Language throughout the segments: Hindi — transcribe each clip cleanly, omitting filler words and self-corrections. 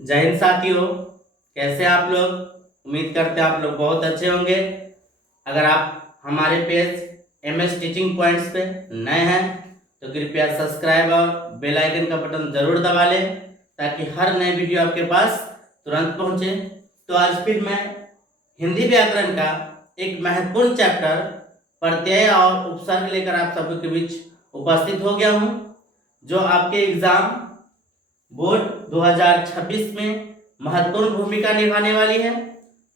जय हिंद साथियों, कैसे आप लोग। उम्मीद करते हैं आप लोग बहुत अच्छे होंगे। अगर आप हमारे पेज MS टीचिंग पॉइंट्स पे नए हैं तो कृपया सब्सक्राइब और बेल आइकन का बटन जरूर दबा लें ताकि हर नए वीडियो आपके पास तुरंत पहुंचे। तो आज फिर मैं हिंदी व्याकरण का एक महत्वपूर्ण चैप्टर प्रत्यय और उपसर्ग लेकर आप सभी के बीच उपस्थित हो गया हूं, जो आपके एग्जाम बोर्ड 2026 में महत्वपूर्ण भूमिका निभाने वाली है।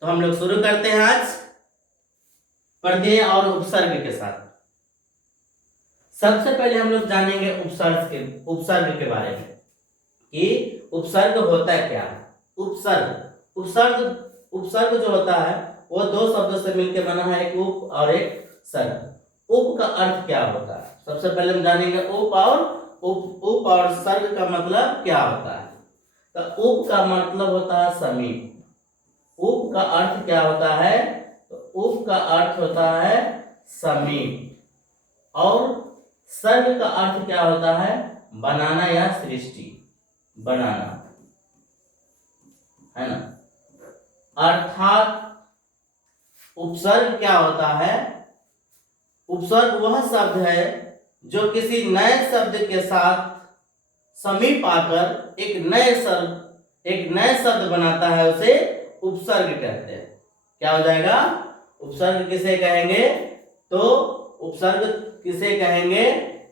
तो हम लोग शुरू करते हैं आज प्रत्यय और उपसर्ग के साथ। सबसे पहले हम लोग जानेंगे उपसर्ग के बारे में कि उपसर्ग होता क्या है। उपसर्ग उपसर्ग उपसर्ग जो होता है वो दो शब्दों से मिलकर बना है, एक उप और एक सर्ग। उप का अर्थ क्या होता है, सबसे पहले हम जानेंगे उप और सर्ग का मतलब क्या होता है। तो उप का मतलब होता है समीप। उप का अर्थ क्या होता है, तो उप का अर्थ होता है समीप। और सर्ग का अर्थ क्या होता है, बनाना या सृष्टि, बनाना, है ना। अर्थात उपसर्ग क्या होता है, उपसर्ग वह शब्द है जो किसी नए शब्द के साथ समीप आकर एक नए शब्द बनाता है, उसे उपसर्ग कहते हैं। क्या हो जाएगा, उपसर्ग किसे कहेंगे, तो उपसर्ग किसे कहेंगे,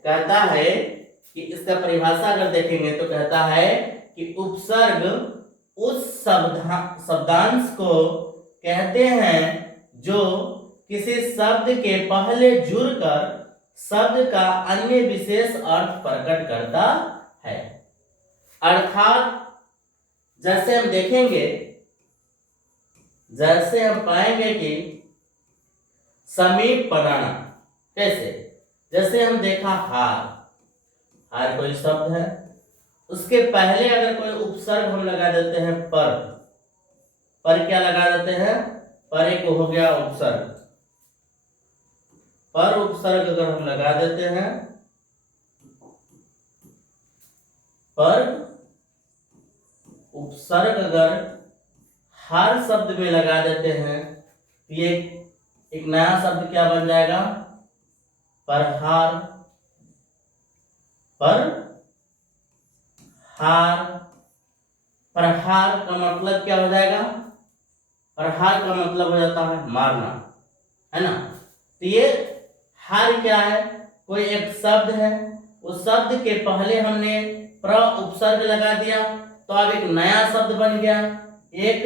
कहता है कि इसका परिभाषा अगर देखेंगे तो कहता है कि उपसर्ग उस शब्दांश को कहते हैं जो किसी शब्द के पहले जुड़कर शब्द का अन्य विशेष अर्थ प्रकट करता है। अर्थात जैसे हम देखेंगे, जैसे हम पाएंगे कि समीप बनाना कैसे, जैसे हम देखा हार कोई शब्द है, उसके पहले अगर कोई उपसर्ग हम लगा देते हैं पर क्या लगा देते हैं, पर एक हो गया उपसर्ग। पर उपसर्ग अगर हम लगा देते हैं, पर उपसर्ग अगर हर शब्द में लगा देते हैं तो ये एक नया शब्द क्या बन जाएगा, परहार। प्रहार का मतलब क्या हो जाएगा, प्रहार का मतलब हो जाता है मारना, है ना। तो ये हार क्या है, कोई एक शब्द है, उस शब्द के पहले हमने प्र उपसर्ग लगा दिया तो अब एक नया शब्द बन गया, एक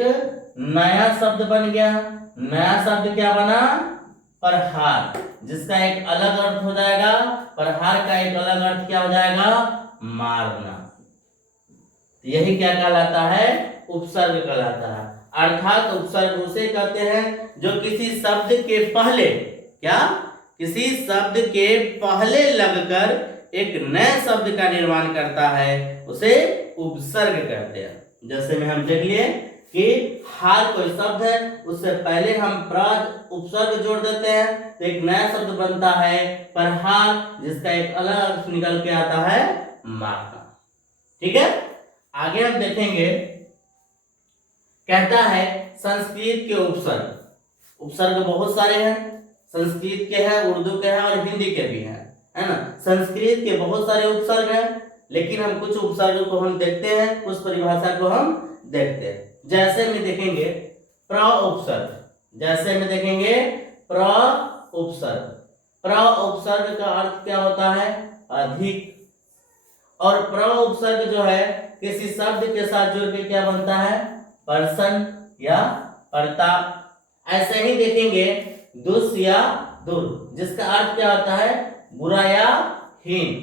नया शब्द बन गया। नया शब्द क्या बना, प्रहार, जिसका एक अलग अर्थ हो जाएगा, प्रहार का एक अलग अर्थ क्या हो जाएगा, मारना। तो यही क्या कहलाता है, उपसर्ग कहलाता है। अर्थात उपसर्ग उसे कहते हैं जो किसी शब्द के पहले, क्या, किसी शब्द के पहले लगकर एक नए शब्द का निर्माण करता है, उसे उपसर्ग कहते हैं। जैसे में हम देख लिए कि हार कोई शब्द है, उससे पहले हम उपसर्ग जोड़ देते हैं तो एक नया शब्द बनता है परहार, जिसका एक अलग अर्थ निकल के आता है मारना। ठीक है, आगे हम देखेंगे, कहता है संस्कृत के उपसर्ग। उपसर्ग बहुत सारे हैं, संस्कृत के हैं, उर्दू के हैं और हिंदी के भी हैं, है ना। संस्कृत के बहुत सारे उपसर्ग हैं, लेकिन हम कुछ उपसर्ग को हम देखते हैं, कुछ परिभाषा को हम देखते हैं। जैसे में देखेंगे प्र उपसर्ग, जैसे में देखेंगे प्र उपसर्ग। प्र उपसर्ग का अर्थ क्या होता है, अधिक। और प्र उपसर्ग जो है किसी शब्द के साथ जुड़ के क्या बनता है, पर्सन या प्रताप। ऐसे ही देखेंगे दुष्ट या दुर, जिसका अर्थ क्या होता है, बुरा या हीन।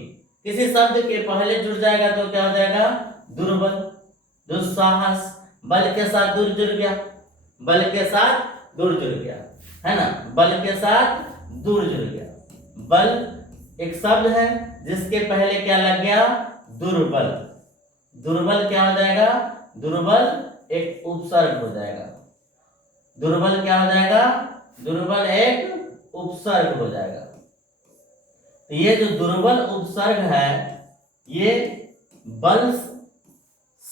किसी शब्द के पहले जुड़ जाएगा तो क्या हो जाएगा, दुर्बल। दुस्साहस, बल के साथ दूर जुड़ गया, बल के साथ दूर जुड़ गया, है ना, बल के साथ दूर जुड़ गया। बल एक शब्द है जिसके पहले क्या लग गया, दुर्बल। दुर्बल क्या हो जाएगा, दुर्बल एक उपसर्ग हो जाएगा। दुर्बल क्या हो जाएगा, दुर्बल एक उपसर्ग हो जाएगा। तो ये जो दुर्बल उपसर्ग है, ये बल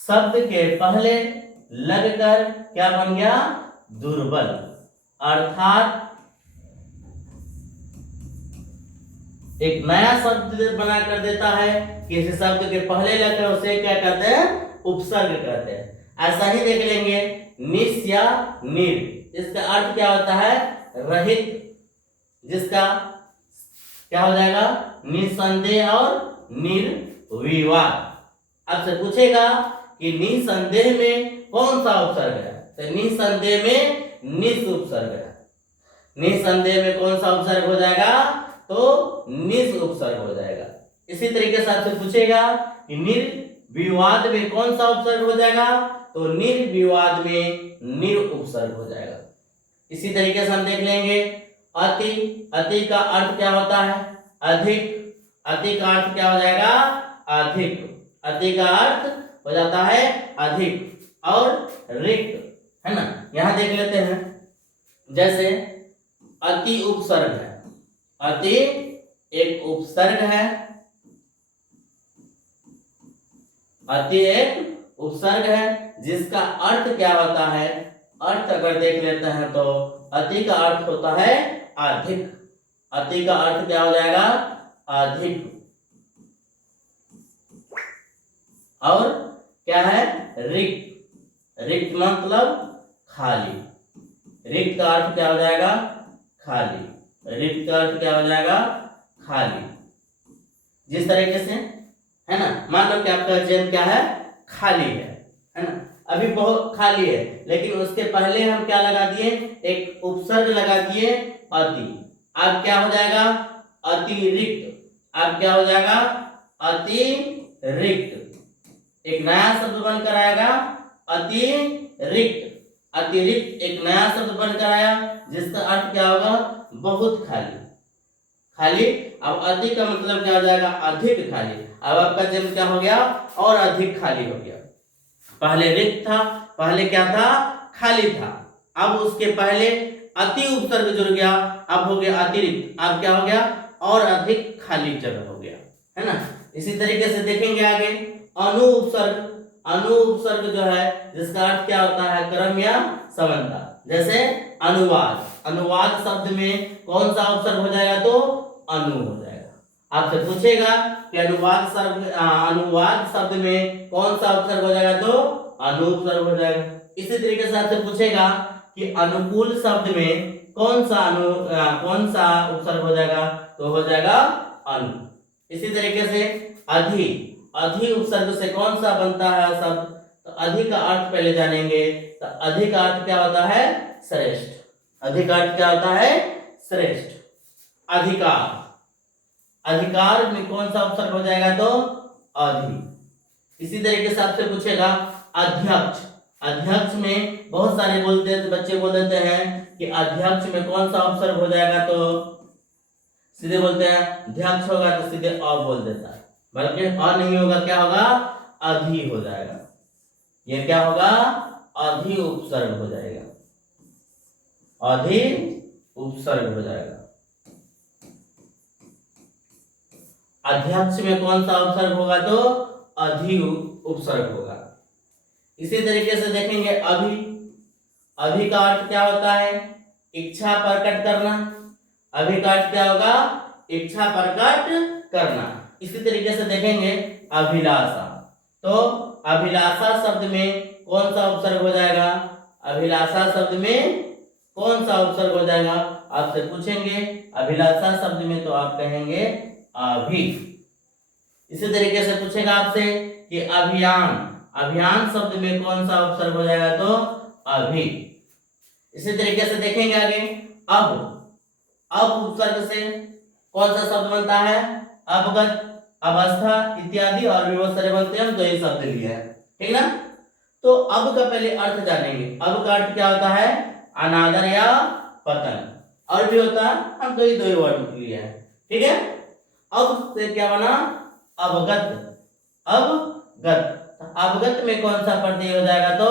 शब्द के पहले लगकर क्या बन गया, दुर्बल। अर्थात एक नया शब्द बना कर देता है, किसी शब्द के पहले लगकर उसे क्या कहते हैं, उपसर्ग कहते हैं। ऐसा ही देख लेंगे निस या निर, इसका अर्थ क्या होता है, रहित, जिसका क्या हो जाएगा, निसंदेह और निर्विवाद। आपसे पूछेगा कि निसंदेह में कौन सा उपसर्ग है, तो निसंदेह में निस उपसर्ग है। निसंदेह में कौन सा उपसर्ग हो जाएगा, तो निस उपसर्ग हो जाएगा। इसी तरीके से आपसे पूछेगा कि निर्विवाद में कौन सा उपसर्ग हो जाएगा, तो निर्विवाद में निर उपसर्ग हो जाएगा। इसी तरीके से हम देख लेंगे अति। अति का अर्थ क्या होता है, अधिक। अति का अर्थ क्या हो जाएगा, अधिक। अति का अर्थ हो जाता है अधिक। और रिक्त, है ना, यहां देख लेते हैं, जैसे अति उपसर्ग है। अति एक उपसर्ग है, अति एक उपसर्ग है, जिसका अर्थ क्या होता है, अर्थ अगर देख लेते हैं तो अति का अर्थ होता है अधिक। अति का अर्थ क्या हो जाएगा, अधिक। और क्या है, रिक्त। रिक्त मतलब खाली। रिक्त का अर्थ क्या हो जाएगा, खाली। रिक्त का अर्थ क्या हो जाएगा, खाली। जिस तरीके से, है ना, मान लो कि आपका जेब क्या है, खाली है ना, अभी बहुत खाली है, लेकिन उसके पहले हम क्या लगा दिए, एक उपसर्ग लगा दिए अति। अब क्या हो जाएगा, अतिरिक्त। अब क्या हो जाएगा, अतिरिक्त। एक नया शब्द बनकर आएगा अतिरिक्त। अतिरिक्त एक नया शब्द बनकर आया, जिसका अर्थ क्या होगा, बहुत खाली। खाली। अब अति का मतलब क्या हो जाएगा, अधिक खाली। अब आपका जन्म क्या हो गया, और अधिक खाली हो गया। पहले रिक्त था, पहले क्या था, खाली था। अब उसके पहले अति उपसर्ग जुड़ गया, अब हो गया अतिरिक्त। अब क्या हो गया, और अधिक खाली जगह हो गया, है ना। इसी तरीके से देखेंगे आगे अनु उपसर्ग। अनु उपसर्ग जो है, जिसका अर्थ क्या होता है, क्रम या समानता। जैसे अनुवाद। अनुवाद शब्द में कौन सा उपसर्ग हो जाएगा, तो अनु हो जाएगा। आपसे पूछेगा कि अनुवाद शब्द में कौन सा उपसर्ग हो जाएगा, तो अनु उपसर्ग हो जाएगा। इसी तरीके से आपसे पूछेगा कि अनुकूल शब्द में कौन सा उपसर्ग हो जाएगा, तो हो जाएगा अनु। इसी तरीके से अधि। अधि उपसर्ग से कौन सा बनता है शब्द, तो अधि का अर्थ पहले जानेंगे। तो अधि का अर्थ क्या होता है, श्रेष्ठ। अधि का अर्थ क्या होता है, श्रेष्ठ। अधिकार। अधिकार में कौन सा उपसर्ग हो जाएगा, तो अधि। इसी तरीके से आपसे पूछेगा अध्यक्ष। अध्यक्ष में बहुत सारे बच्चे बोल देते हैं कि अध्यक्ष में कौन सा उपसर्ग हो जाएगा, तो सीधे बोलते हैं अध्यक्ष होगा तो सीधे अ बोल देता है, बल्कि अ नहीं होगा, क्या होगा, अधि हो जाएगा। ये क्या होगा, अधि उपसर्ग हो जाएगा। अधि उपसर्ग हो जाएगा। अध्यक्ष में कौन सा उपसर्ग होगा, तो अधि उपसर्ग होगा। इसी तरीके से देखेंगे अभि। अभि का अर्थ क्या होता है, इच्छा प्रकट करना। अभि का अर्थ क्या होगा, इच्छा प्रकट करना। इसी तरीके से देखेंगे अभिलाषा। तो अभिलाषा शब्द में कौन सा उपसर्ग हो जाएगा, अभिलाषा शब्द में कौन सा उपसर्ग हो जाएगा, आपसे पूछेंगे। अभिलाषा शब्द में तो आप कहेंगे अभि। इसी तरीके से पूछेगा आपसे कि अभियान। अभियान शब्द में कौन सा उपसर्ग हो जाएगा, तो अभि। इसी तरीके से देखेंगे आगे अब। अब उपसर्ग से कौन सा शब्द बनता है, अवगत, अवस्था इत्यादि, और भी बहुत सारे बनते हैं, हम दो ही शब्द लिए हैं, ठीक ना। तो अब का पहले अर्थ जानेंगे। अब का अर्थ क्या होता है, अनादर या पतन। और भी होता है, हम दो ही वर्ड लिए हैं, ठीक है। अब से क्या बना, अवगत। अवगत। अवगत में कौन सा प्रत्यय हो जाएगा, तो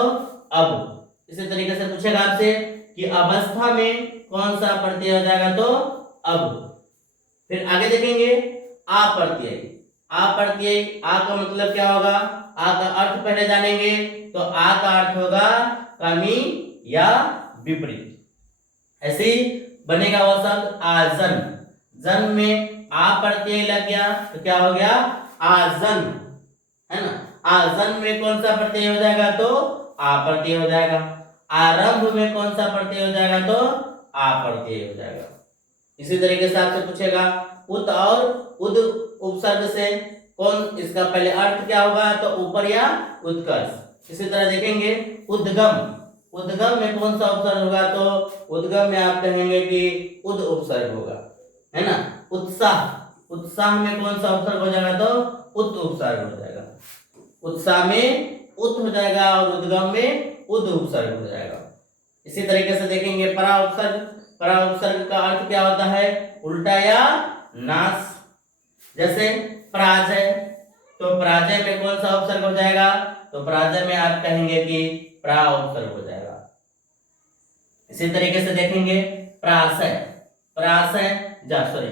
अब। इसी तरीके से पूछेगा आपसे कि अवस्था में कौन सा प्रत्यय हो जाएगा, तो अब। फिर आगे देखेंगे आ प्रत्यय। आ प्रत्यय, आ का मतलब क्या होगा, आ का अर्थ पहले जानेंगे। तो आ का अर्थ होगा कमी या विपरीत। ऐसे ही बनेगा वह शब्द आजन। जन में आ प्रत्यय लग गया तो क्या हो गया, आजन, है ना। आजन में कौन सा प्रत्यय हो जाएगा, तो आ प्रत्यय हो जाएगा। आरंभ में कौन सा प्रत्यय हो जाएगा, तो आ प्रत्यय हो जाएगा। इसी तरीके से आपसे पूछेगा उत और उद उपसर्ग से कौन, इसका पहले अर्थ क्या होगा, तो ऊपर या उत्कर्ष। इसी तरह देखेंगे उद्गम। उद्गम में कौन सा उपसर्ग होगा, तो उद्गम में आप कहेंगे कि उद उपसर्ग होगा, है ना। उत्साह, उत्साह में कौन सा उपसर्ग हो जाएगा, तो उत उपसर्ग हो जाएगा। उत्साह में उत हो जाएगा और उद्गम में उद उपसर्ग हो जाएगा। इसी तरीके से देखेंगे परा उपसर्ग। परा उपसर्ग का अर्थ क्या होता है, उल्टा या नाश। जैसे पराजय, तो पराजय में कौन सा उपसर्ग हो जाएगा, तो पराजय में आप कहेंगे कि प्रा उपसर्ग हो जाएगा। इसी तरीके से देखेंगे प्राशय। प्राशय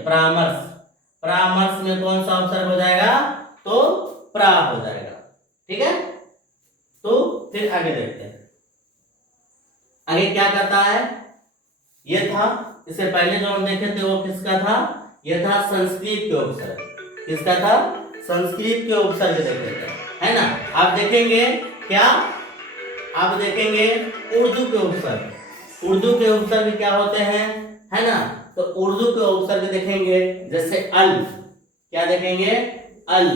परामर्श। परामर्श में कौन सा उपसर्ग हो जाएगा, तो प्रा हो जाएगा। ठीक है, तो फिर आगे देखते हैं आगे क्या कहता है। ये था, इससे पहले जो हम देखे थे वो किसका था, ये था संस्कृत के उपसर्ग। किसका था, संस्कृत के उपसर्ग देखे थे, है ना। आप देखेंगे क्या, आप देखेंगे उर्दू के उपसर्ग। उर्दू के उपसर्ग क्या होते हैं, है ना। तो उर्दू के उपसर्ग देखेंगे जैसे अल। क्या देखेंगे, अल।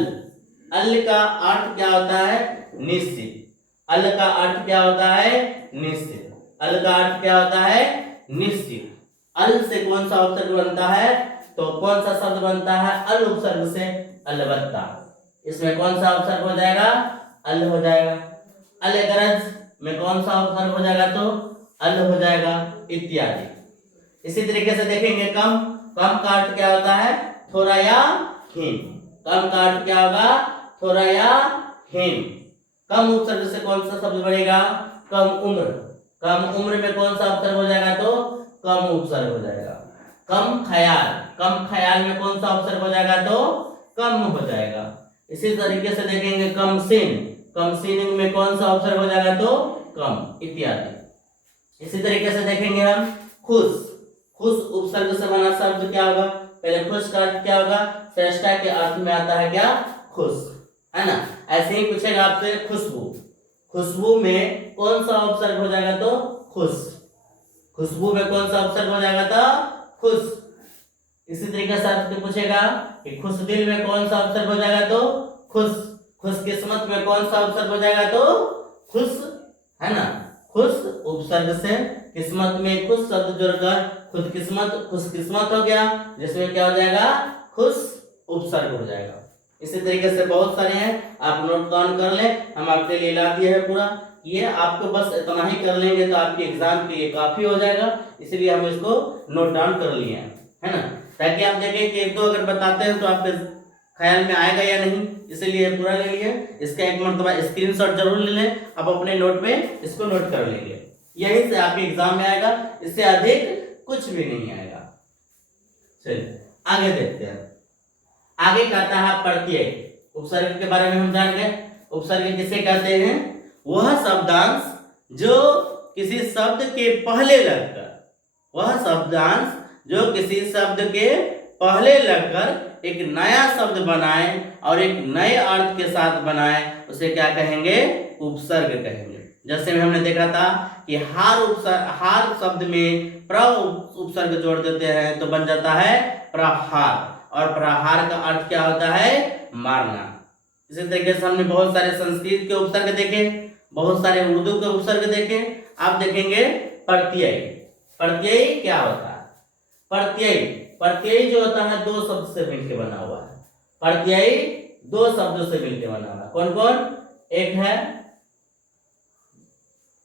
अल का अर्थ क्या होता है, निश्चित। अल का अर्थ क्या होता है, निश्चित। अल का अर्थ क्या होता है, निश्चित। अल से कौन सा उपसर्ग बनता है, तो कौन सा शब्द बनता है, अल उपसर्ग से, अलबत्ता। इसमें कौन सा उपसर्ग हो जाएगा, अल हो जाएगा। अलगरज में कौन सा उपसर्ग हो जाएगा, तो अल हो जाएगा, इत्यादि। इसी तरीके से देखेंगे कम। कम का अर्थ क्या होता है, थोड़ा या हीन। कम का अर्थ क्या होगा, थोड़ा या हीन। कम उपसर्ग से कौन सा शब्द बनेगा, कम उम्र। कम उम्र में कौन सा उपसर्ग हो जाएगा, तो कम उपसर्ग हो जाएगा। कम ख्याल। कम ख्याल में कौन सा उपसर्ग हो जाएगा, तो कम हो जाएगा। इसी तरीके से देखेंगे कम सीन। कम सीन में कौन सा उपसर्ग हो जाएगा, तो कम, इत्यादि। इसी तरीके से देखेंगे हम खुश। खुश उपसर्ग से बना शब्द क्या होगा, पहले खुश का अर्थ क्या होगा, श्रेष्ठता के अर्थ में आता है क्या, खुश, है ना। ऐसे ही पूछेगा आपसे खुशबू। खुशबू में कौन सा उपसर्ग हो जाएगा, तो खुश। खुशबू में कौन सा उपसर्ग हो जाएगा, तो खुश। इसी तरीके से आपसे पूछेगा कि खुश दिल में कौन सा उपसर्ग हो जाएगा, तो खुश। खुश किस्मत में कौन सा उपसर्ग हो जाएगा, तो खुश, है ना। खुश उपसर्ग से किस्मत में खुश शब्द जुड़कर खुद किस्मत, खुश किस्मत हो गया, जिसमें क्या हो जाएगा, खुश उपसर्ग हो जाएगा। इसी तरीके से बहुत सारे हैं, आप नोट डाउन कर लें, हम आपके लिए ला दिए है पूरा। ये आपको बस इतना ही कर लेंगे तो आपके एग्जाम के लिए काफी हो जाएगा, इसलिए हम इसको नोट डाउन कर लिए हैं, है ना। ताकि आप देखें कि एक दो अगर बताते हैं तो आपके ख्याल में आएगा या नहीं, इसीलिए पूरा ले लिए। इसका एक मरतबा स्क्रीनशॉट जरूर ले लें, आप अपने नोट पे इसको नोट कर लेंगे। यही से आपके एग्जाम में आएगा, इससे अधिक कुछ भी नहीं आएगा। चलिए आगे देखते हैं। आगे कहता है प्रत्यय। उपसर्ग के बारे में हम जान गए। उपसर्ग किसे कहते हैं, वह शब्दांश जो किसी शब्द के पहले लगकर, वह शब्दांश जो किसी शब्द के पहले लगकर एक नया शब्द बनाए और एक नए अर्थ के साथ बनाए, उसे क्या कहेंगे, उपसर्ग कहेंगे। जैसे हमने देखा था कि हार शब्द में प्र उपसर्ग जोड़ देते हैं तो बन जाता है प्रहार, और प्रहार का अर्थ क्या होता है, मारना। इसी तरीके से हमने बहुत सारे संस्कृत के उपसर्ग देखे, बहुत सारे उर्दू के उपसर्ग देखे। आप देखेंगे प्रत्यय। प्रत्यय क्या होता है, प्रत्यय, प्रत्यय जो होता है दो शब्द से मिलकर बना हुआ है। प्रत्यय दो शब्दों से मिलकर बना हुआ है। कौन कौन, एक है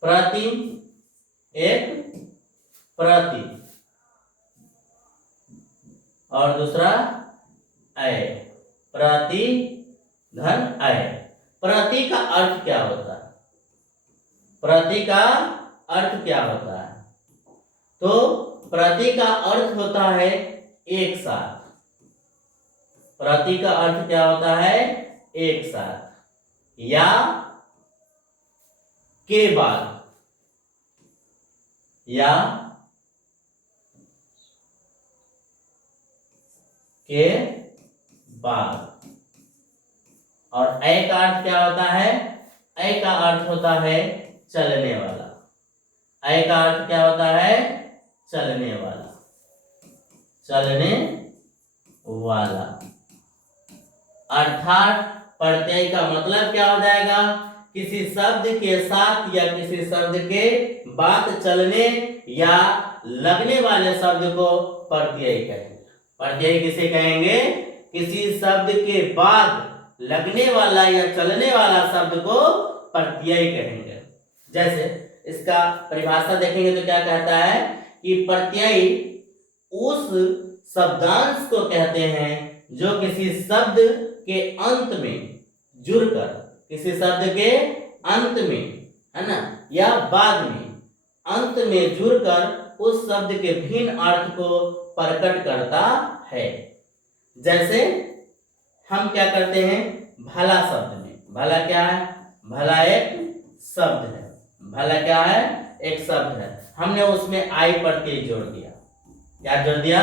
प्रति, एक प्रति, और दूसरा अय। प्रति धन अय। प्रति का अर्थ क्या होता है, प्रति का अर्थ क्या होता है, तो प्रति का अर्थ होता है एक साथ। प्रति का अर्थ क्या होता है? एक साथ या के बाद, या के बाद। और ए का अर्थ क्या होता है? ए का अर्थ होता है चलने वाला। ए का अर्थ क्या होता है? चलने वाला, चलने वाला। अर्थात प्रत्यय का मतलब क्या हो जाएगा? किसी शब्द के साथ या किसी शब्द के बाद चलने या लगने वाले शब्द को प्रत्यय कहेंगे। प्रत्यय किसे कहेंगे? किसी शब्द के बाद लगने वाला या चलने वाला शब्द को प्रत्यय कहेंगे। जैसे इसका परिभाषा देखेंगे तो क्या कहता है कि प्रत्यय उस शब्दांश को कहते हैं जो किसी शब्द के अंत में जुड़कर, किसी शब्द के अंत में, है ना, या बाद में, अंत में जुड़कर उस शब्द के भिन्न अर्थ को प्रकट करता है। जैसे हम क्या करते हैं? भला शब्द में, भला क्या है? भला एक शब्द है। भला क्या है? एक शब्द है। हमने उसमें आई प्रत्यय जोड़ दिया। क्या जोड़ दिया?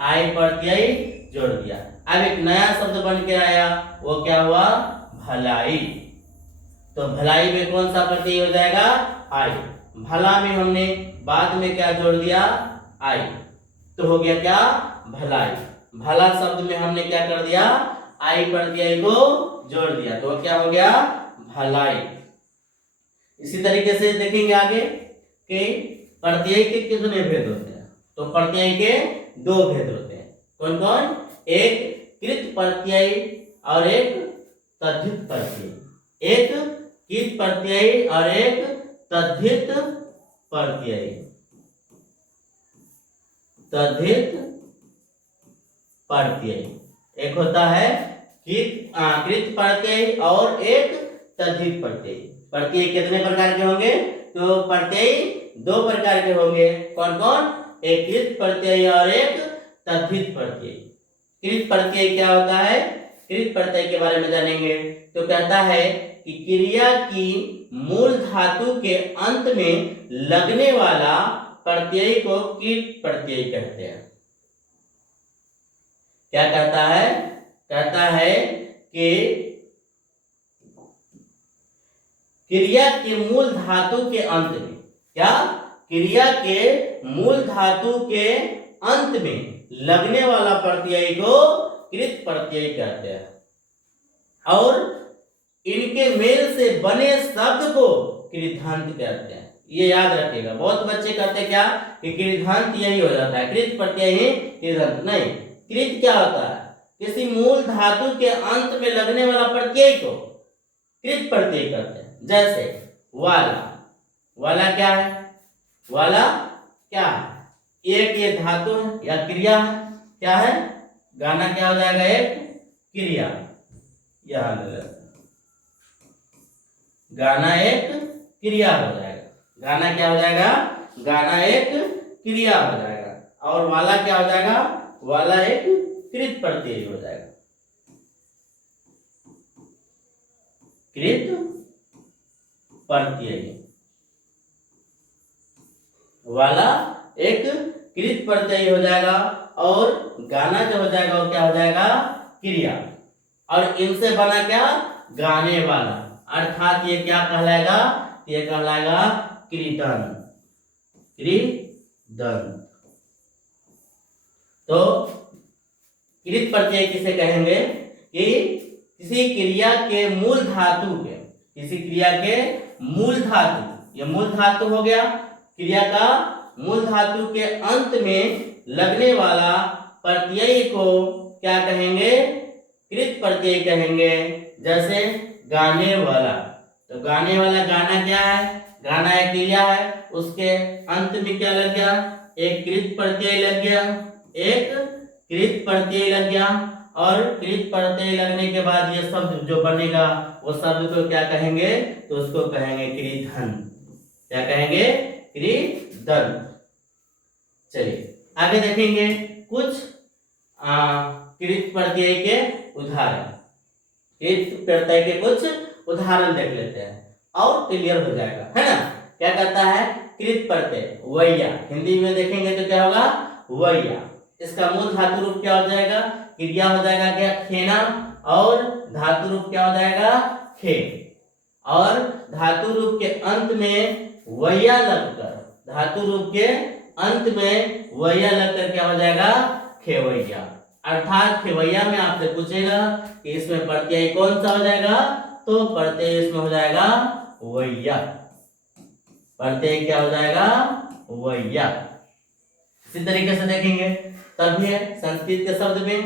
आई प्रत्यय जोड़ दिया। अब एक नया शब्द बन के आया, वो क्या हुआ? भलाई। तो भलाई में कौन सा प्रत्यय हो जाएगा? आई। भला में हमने बाद में क्या जोड़ दिया? आई। तो हो गया क्या? भलाई। भला शब्द में हमने क्या कर दिया? आई प्रत्यय को जोड़ दिया, तो क्या हो गया? भलाई। इसी तरीके से देखेंगे आगे कि प्रत्यय के कितने भेद होते हैं। तो प्रत्यय के दो भेद होते हैं। कौन कौन? एक कृत प्रत्यय और एक तद्धित प्रत्यय। एक कृत प्रत्यय और एक तद्धित प्रत्यय। तद्धित प्रत्यय एक होता है कृत प्रत्यय और एक तद्धित प्रत्यय। प्रत्यय कितने प्रकार के होंगे? तो प्रत्यय दो प्रकार के होंगे। कौन कौन? एक कृत प्रत्यय और एक तद्धित प्रत्यय। कृत प्रत्यय क्या होता है? कृत प्रत्यय के बारे में जानेंगे तो कहता है कि क्रिया की मूल धातु के अंत में लगने वाला प्रत्यय को कृत प्रत्यय कहते हैं। क्या कहता है? कहता है कि क्रिया के मूल धातु के अंत में, क्या? क्रिया के मूल धातु के अंत में लगने वाला प्रत्यय को कृत प्रत्यय कहते हैं। और इनके मेल से बने शब्द को कृतांत कहते हैं। ये याद रखिएगा। बहुत बच्चे कहते क्या कि कृतांत यही हो जाता है, कृत प्रत्यय ही कृतांत। नहीं, कृत क्या होता है? किसी मूल धातु के अंत में लगने वाला प्रत्यय को कृत प्रत्यय कहते हैं। जैसे वाला। वाला क्या है? वाला क्या है? एक ये धातु है या क्रिया है। क्या है? गाना क्या हो जाएगा? एक क्रिया। यहां गाना एक क्रिया हो जाएगा। गाना क्या हो जाएगा? गाना एक क्रिया हो जाएगा। और वाला क्या हो जाएगा? वाला एक कृत प्रत्यय हो जाएगा। कृत प्रत्यय। वाला एक कृत प्रत्यय हो जाएगा और गाना जो हो जाएगा वो क्या हो जाएगा? क्रिया। और इनसे बना क्या? गाने वाला। अर्थात ये क्या कहलाएगा? ये कहलाएगा कृदंत। कृदंत। तो कृत प्रत्यय किसे कहेंगे? कि किसी क्रिया के मूल धातु के, किसी क्रिया के मूल धातु, ये मूल धातु हो गया, क्रिया का मूल धातु के अंत में लगने वाला प्रत्यय को क्या कहेंगे? कृत प्रत्यय कहेंगे। जैसे गाने वाला। तो गाने वाला गाना क्या है? गाना एक क्रिया है, उसके अंत में क्या लग गया? एक कृत प्रत्यय लग गया। एक कृत प्रत्यय लग गया। और कृत प्रत्यय लगने के बाद ये शब्द जो बनेगा वो शब्द को क्या कहेंगे? तो उसको कहेंगे कृदंत। क्या कहेंगे? कृदंत। चलिए आगे देखेंगे कुछ कृत प्रत्यय के उदाहरण, कृत प्रत्यय के कुछ उदाहरण देख लेते हैं और क्लियर हो जाएगा, है ना। क्या कहता है, कृत प्रत्यय वैया, हिंदी में देखेंगे तो क्या होगा, वैया। इसका मूल धातु रूप क्या हो जाएगा, क्रिया हो जाएगा क्या, खेना, और धातु रूप क्या हो जाएगा, खे, और धातु रूप के अंत में वैया लगकर, धातु रूप के अंत में वैया लगकर क्या हो जाएगा, खेवैया। अर्थात खेवैया में आपसे पूछेगा कि इसमें प्रत्यय कौन सा हो जाएगा, तो प्रत्यय इसमें हो जाएगा वैया, प्रत्यय क्या हो जाएगा, वैया। इसी तरीके से देखेंगे तभी है संस्कृत के शब्द में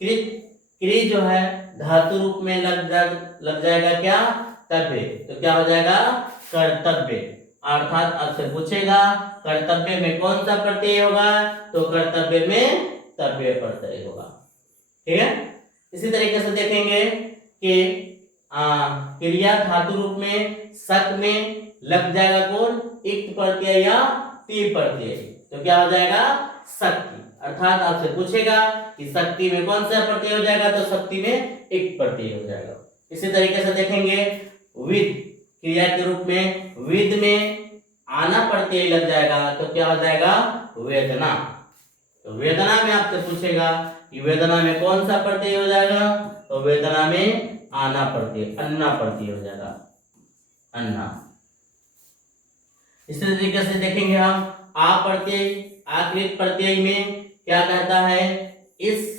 कृत, क्रि जो है धातु रूप में लग जाएगा क्या, तब्य, तो क्या हो जाएगा, कर्तव्य। अर्थात आपसे पूछेगा कर्तव्य में कौन सा प्रत्यय होगा, तो कर्तव्य में तब्य प्रत्यय होगा, ठीक है। इसी तरीके से देखेंगे कि क्रिया धातु रूप में सक में लग जाएगा कौन, इक्त प्रत्यय या ती प्रत्यय, तो क्या हो जाएगा, शक्ति। अर्थात आपसे पूछेगा कि शक्ति में कौन सा प्रत्यय हो जाएगा, तो शक्ति में इक्त प्रत्यय हो जाएगा। इसी तरीके से देखेंगे विद, क्रिया के रूप में विद में आना प्रत्यय लग जाएगा, तो क्या हो जाएगा, वेदना। तो वेदना में आपसे पूछेगा कि वेदना में कौन सा प्रत्यय हो जाएगा, तो वेदना में आना प्रत्यय, अन्ना प्रत्यय हो जाएगा, अन्ना। इसी तरीके से देखेंगे हम आ प्रत्यय, आकृत प्रत्यय में क्या कहता है, इस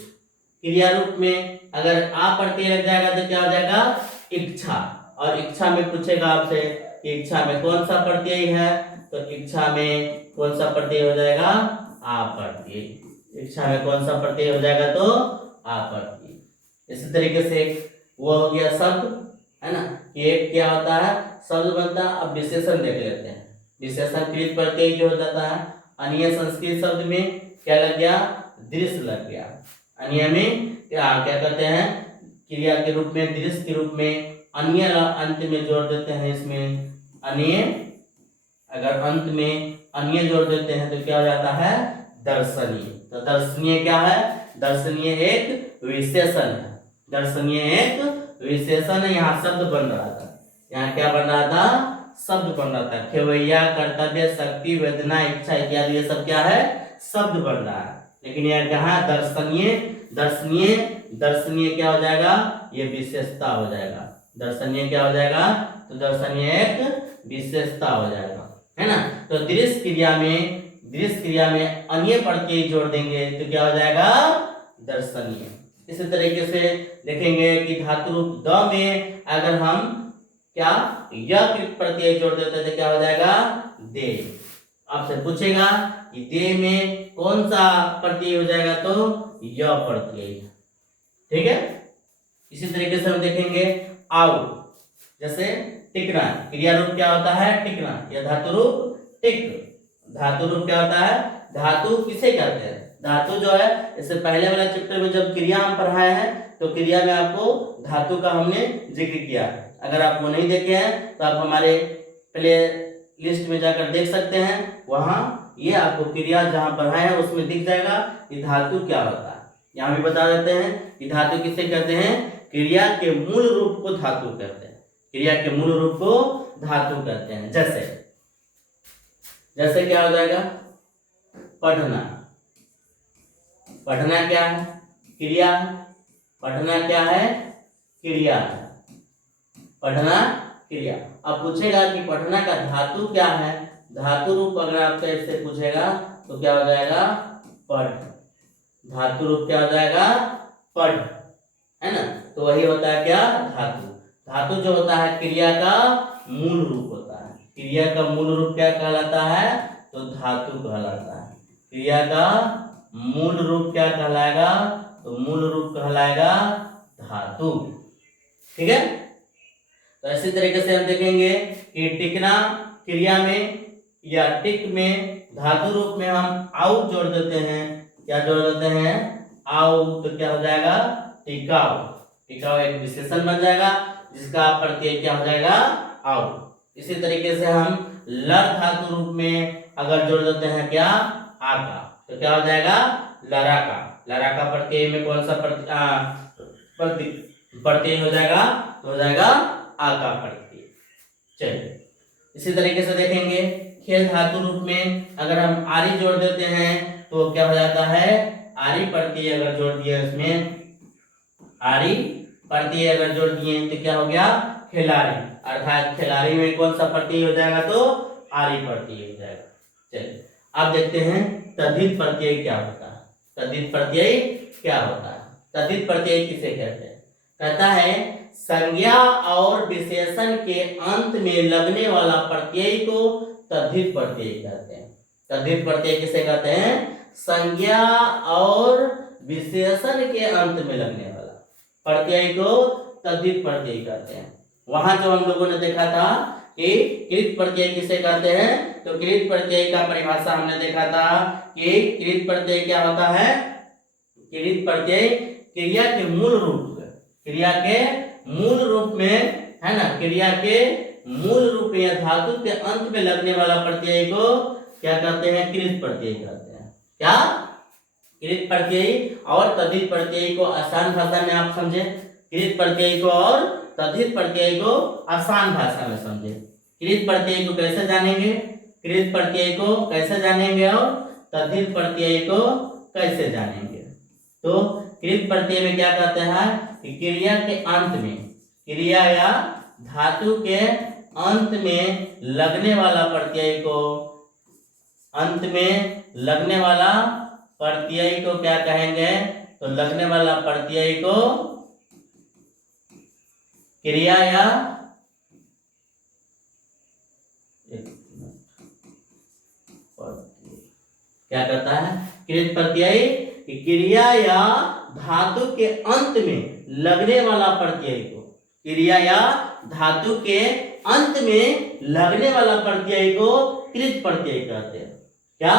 क्रिया रूप में अगर आ प्रत्यय लग जाएगा तो क्या हो जाएगा, इच्छा। और इच्छा में पूछेगा आपसे कि इच्छा में कौन सा प्रत्यय है, तो इच्छा में कौन सा प्रत्यय हो जाएगा, आ प्रत्यय। इच्छा में कौन सा प्रत्यय हो जाएगा, तो आ प्रत्यय। इसी तरीके से वो हो गया शब्द, है ना, कि एक क्या होता है, शब्द बनता है। अब विशेषण देख लेते हैं। विशेषण कृत प्रत्यय जो हो जाता है, अन्य संस्कृत शब्द में क्या लग गया, दृश्य लग गया। अन्य में क्या कहते हैं, क्रिया के रूप में, दृश्य के रूप में अन्य अंत में जोड़ देते हैं। इसमें अन्य, अगर अंत में अन्य जोड़ देते हैं तो क्या हो जाता है, दर्शनीय। तो दर्शनीय क्या है, दर्शनीय एक विशेषण है, दर्शनीय एक विशेषण है। यहाँ शब्द बन रहा था, यहाँ क्या बन रहा था, शब्द बन रहा था। खेवैया, कर्तव्य, शक्ति, वेदना, इच्छा इत्यादि ये सब क्या है, शब्द बन रहा है। लेकिन यह कहा दर्शनीय, दर्शनीय, दर्शनीय क्या हो जाएगा, ये विशेषता हो जाएगा। दर्शनीय क्या हो जाएगा, तो दर्शनीय एक विशेषता हो जाएगा, है ना। तो दृश्य क्रिया में, दृश्य क्रिया में अन्य प्रत्यय जोड़ देंगे तो क्या हो जाएगा, दर्शनीय। इसी तरीके से देखेंगे कि धातु रूप द में अगर हम क्या यह प्रत्यय जोड़ देते तो क्या हो जाएगा, दे। आपसे पूछेगा कि दे में कौन सा प्रत्यय हो जाएगा, तो यह प्रत्यय, ठीक है। इसी तरीके से हम देखेंगे आओ, जैसे टिकना, क्रिया रूप क्या होता है, टिकना, यह धातु रूप टिक। धातु रूप क्या होता है, धातु किसे कहते हैं, धातु जो है, इससे पहले वाला चैप्टर में जब क्रिया हम पढ़ाए हैं तो क्रिया में आपको धातु का हमने जिक्र किया। अगर आप वो नहीं देखे हैं तो आप हमारे प्ले लिस्ट में जाकर देख सकते हैं, वहां ये आपको क्रिया जहां पढ़ाए हैं उसमें दिख जाएगा कि धातु क्या होता है। यहाँ भी बता देते हैं कि धातु किसे कहते हैं, क्रिया के मूल रूप को धातु कहते हैं, क्रिया के मूल रूप को धातु कहते हैं। जैसे जैसे क्या हो जाएगा, पढ़ना, पढ़ना क्या है, क्रिया। पढ़ना क्या है, क्रिया है, पढ़ना क्रिया। अब पूछेगा कि पढ़ना का धातु क्या है, धातु रूप अगर आपसे इससे पूछेगा तो क्या हो जाएगा, पढ़। धातु रूप क्या हो जाएगा, पढ़, है ना। तो वही होता है क्या, धातु। धातु जो होता है क्रिया का मूल रूप होता है। क्रिया का मूल रूप क्या कहलाता है, तो धातु कहलाता है। क्रिया का मूल रूप क्या कहलाएगा, तो मूल रूप कहलाएगा धातु, ठीक है। तो इसी तरीके से हम देखेंगे कि टिकना क्रिया में या टिक में धातु रूप में हम आउ जोड़ देते हैं। क्या जोड़ देते हैं, आउ, तो क्या हो जाएगा, टिकाऊ। टिकाऊ एक विशेषण बन जाएगा जिसका प्रत्यय क्या हो जाएगा, आउ। इसी तरीके से हम लर धातु रूप में अगर जोड़ देते हैं क्या, आका, तो क्या हो जाएगा, लराका। लराका प्रत्यय में कौन सा प्रत्यय हो जाएगा? तो हो जाएगा आका प्रत्यय। चलिए इसी तरीके से देखेंगे खेल धातु रूप में अगर हम आरी जोड़ देते हैं तो क्या हो जाता है? आरी प्रत्यय अगर जोड़ दिए इसमें, आरी प्रत्यय अगर जोड़ दिए तो क्या हो गया? खिलाड़ी, अर्थात खिलाड़ी में कौन सा प्रत्यय हो जाएगा? तो आरी प्रत्यय हो जाएगा। चलिए अब देखते हैं तद्धित प्रत्यय क्या होता है। तद्धित प्रत्यय क्या होता है? तद्धित प्रत्यय किसे कहते हैं? कहता है संज्ञा और विशेषण के अंत में लगने वाला प्रत्यय को तद्धित प्रत्यय कहते हैं। तद्धित प्रत्यय किसे कहते हैं? संज्ञा और विशेषण के अंत में लगने वाला प्रत्यय को तद्धित प्रत्यय कहते हैं। वहां जो हम लोगों ने देखा था कि कृत प्रत्यय किसे कहते हैं, तो कृत प्रत्यय का परिभाषा हमने देखा था कि कृत प्रत्यय क्या होता है? कृत प्रत्यय क्रिया के मूल रूप में, क्रिया के मूल रूप में, है ना, क्रिया के मूल रूप या धातु के अंत में लगने वाला प्रत्यय को क्या कहते हैं? कृत प्रत्यय कहते हैं। क्या? कृत प्रत्यय और तद्धित प्रत्यय को आसान भाषा में आप समझे, कृत प्रत्यय को और तद्धित प्रत्यय को आसान भाषा में समझे। कृत प्रत्यय को कैसे जानेंगे? कृत प्रत्यय को कैसे जानेंगे और तद्धित प्रत्यय को कैसे जानेंगे? तो कृत प्रत्यय में क्या कहते हैं कि क्रिया के अंत में, क्रिया या धातु के अंत में लगने वाला प्रत्यय को, अंत में लगने वाला प्रत्यय को क्या कहेंगे? तो लगने वाला प्रत्यय को क्रिया या क्या कहता है? कृत प्रत्यय कि क्रिया या धातु के अंत में लगने वाला प्रत्यय को, क्रिया या धातु के अंत में लगने वाला प्रत्यय को कृत प्रत्यय कहते हैं। क्या?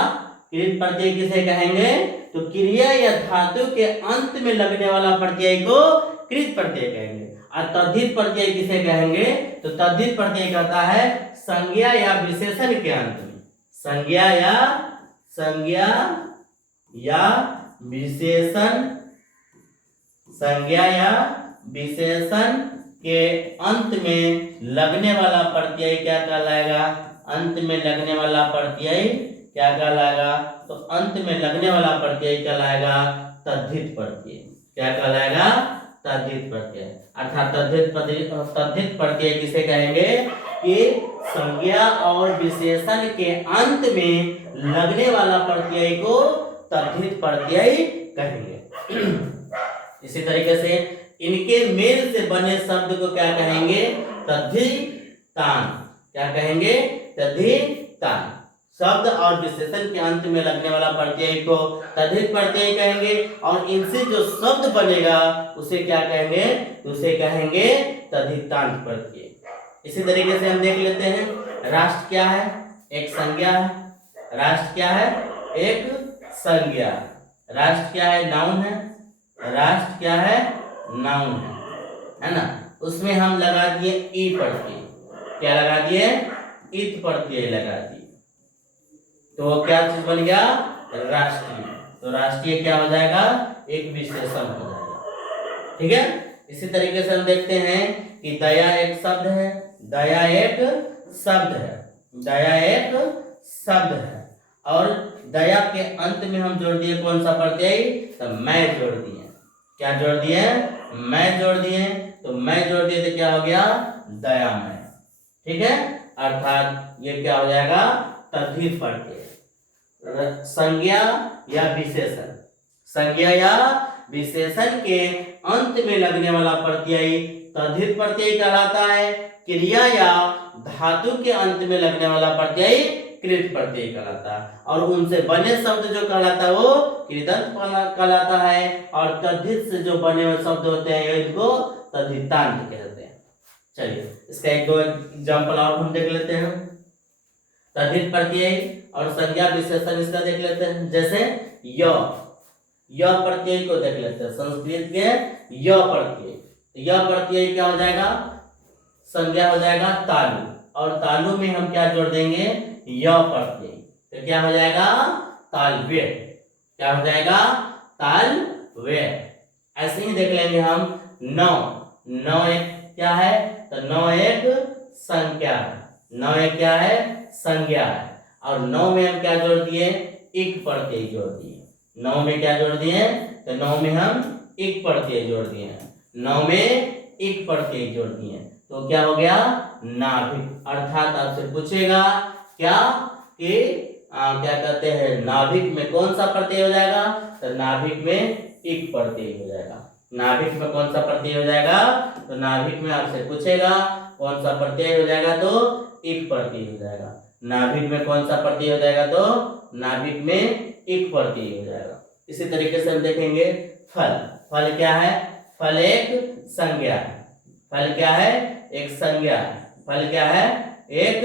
कृत प्रत्यय किसे कहेंगे? तो क्रिया या धातु के अंत में लगने वाला प्रत्यय को कृत प्रत्यय कहेंगे। और तद्धित प्रत्यय किसे कहेंगे? तो तद्धित प्रत्यय कहता है संज्ञा या विशेषण के अंत में, संज्ञा या विशेषण, संज्ञा या विशेषण के अंत में लगने वाला प्रत्यय क्या कहलाएगा? अंत में लगने वाला प्रत्यय क्या कहलाएगा? तो अंत में लगने वाला प्रत्यय कहलाएगा तद्धित प्रत्यय। क्या कहलाएगा? तद्धित प्रत्यय। अर्थात तद्धित प्रत्यय किसे कहेंगे? कि संज्ञा और विशेषण के अंत में लगने वाला प्रत्यय को तद्धित प्रत्यय कहेंगे। इसी तरीके से इनके मेल से बने शब्द को क्या कहेंगे? तद्धितान। क्या कहेंगे? तद्धितान। शब्द और विशेषण के अंत में लगने वाला प्रत्यय को तद्धित प्रत्यय कहेंगे और इनसे जो शब्द बनेगा उसे क्या कहेंगे? उसे कहेंगे तद्धितांत प्रत्यय। इसी तरीके से हम देख लेते हैं राष्ट्र क्या है? एक संज्ञा है। राष्ट्र क्या है? एक संज्ञा। राष्ट्र क्या है? नाउन है। राष्ट्र क्या है? नाउन है ना। उसमें हम लगा दिए ई प्रत्यय। क्या लगा दिए? इत प्रत्यय लगा दिए, तो क्या चीज बन गया? राष्ट्रीय। तो राष्ट्रीय क्या हो जाएगा? एक विशेषण हो जाएगा। ठीक है। इसी तरीके से हम देखते हैं कि दया एक शब्द है। दया एक शब्द है। दया एक शब्द है और दया के अंत में हम जोड़ दिए कौन सा प्रत्यय? तो मैं जोड़ दिए। क्या जोड़ दिए? मैं जोड़ दिए। तो मैं जोड़ दिए तो क्या हो गया? दयामय। ठीक है। अर्थात ये क्या हो जाएगा? तद्धित प्रत्यय। संज्ञा या विशेषण, संज्ञा या विशेषण के अंत में लगने वाला प्रत्यय तद्धित प्रत्यय कहलाता है। क्रिया या धातु के अंत में लगने वाला प्रत्यय कृत प्रत्यय कहलाता है और उनसे बने शब्द जो कहलाता है वो कृदंत कहलाता है और तद्धित से जो बने हुए शब्द होते हैं इनको तद्धितांत कहते हैं। चलिए इसका एक दो एग्जाम्पल और हम देख लेते हैं। तद्धित प्रत्यय और संज्ञा विशेषण इसका देख लेते हैं। जैसे य प्रत्यय को देख लेते हैं। संस्कृत के य प्रत्यय, यह प्रत्यय क्या हो जाएगा? संज्ञा हो जाएगा तालु और तालु में हम क्या जोड़ देंगे? य प्रत्यय। तो क्या हो जाएगा? तालव्य। क्या हो जाएगा? ताल व्यय। ऐसे ही देख लेंगे हम 9। 9 एक क्या है, तो 9 एक संख्या है। 9 एक क्या है, संज्ञा है। और 9 में हम क्या जोड़ दिए, एक प्रत्यय जोड़ दिए। 9 में क्या जोड़ दिए, तो 9 में हम एक प्रत्यय जोड़ दिए। 9 में एक प्रत्यय जोड़ दिए तो क्या हो गया, नाभिक। अर्थात आपसे पूछेगा क्या कि क्या कहते हैं, नाभिक में कौन सा प्रत्यय हो जाएगा, तो नाभिक में एक प्रत्यय हो जाएगा। नाभिक में कौन सा प्रत्यय हो जाएगा, तो नाभिक में आपसे पूछेगा कौन सा प्रत्यय हो जाएगा, तो एक प्रत्यय हो जाएगा। नाभिक में कौन सा प्रत्यय हो जाएगा, तो नाभिक में एक प्रत्यय हो जाएगा। इसी तरीके से हम देखेंगे फल। फल क्या है, फल एक संज्ञा है। फल क्या है, एक संज्ञा है। फल क्या है, एक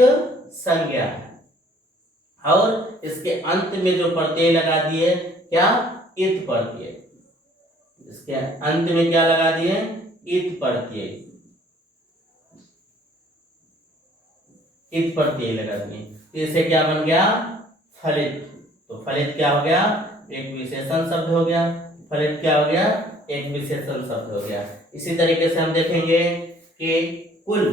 संज्ञा है। और इसके अंत में जो प्रत्यय लगा दिए, क्या, इत प्रत्यय। इसके अंत में क्या लगा दिए, इत प्रत्यय। इत प्रत्यय लगा दिए तो इससे क्या बन गया, फलित। तो फलित क्या हो गया, एक विशेषण शब्द हो गया। फलित क्या हो गया, एक विशेषण शब्द हो गया। इसी तरीके से हम देखेंगे कि कुल।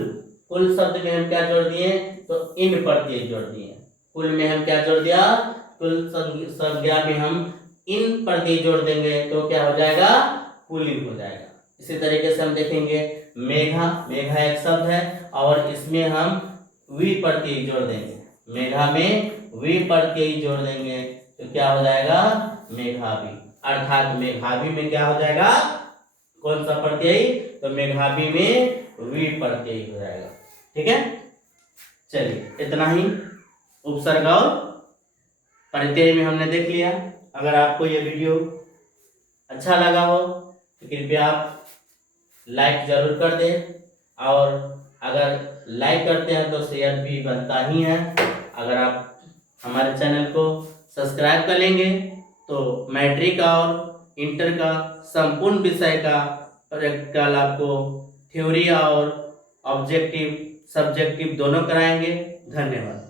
कुल शब्द में हम क्या जोड़ दिए, तो इन प्रत्यय जोड़ दिए। कुल में हम क्या जोड़ दिया, कुल संज्ञा में हम इन प्रत्यय जोड़ देंगे तो क्या हो जाएगा, पुल्लिंग हो जाएगा। इसी तरीके से हम देखेंगे मेघा। मेघा एक शब्द है और इसमें हम वी प्रत्यय जोड़ देंगे। मेघा में वी प्रत्यय जोड़ देंगे तो क्या हो जाएगा, मेघावी। अर्थात मेघावी में क्या हो जाएगा, कौन सा प्रत्यय, तो मेघावी में वी प्रत्यय हो जाएगा। ठीक है, चलिए इतना ही उपसर्ग और प्रत्यय में हमने देख लिया। अगर आपको ये वीडियो अच्छा लगा हो तो कृपया आप लाइक जरूर कर दें, और अगर लाइक करते हैं तो शेयर भी बनता ही है। अगर आप हमारे चैनल को सब्सक्राइब कर लेंगे तो मैट्रिक और इंटर का संपूर्ण विषय का प्रैक्टिकल आपको थ्योरी और ऑब्जेक्टिव सब्जेक्टिव दोनों कराएंगे। धन्यवाद।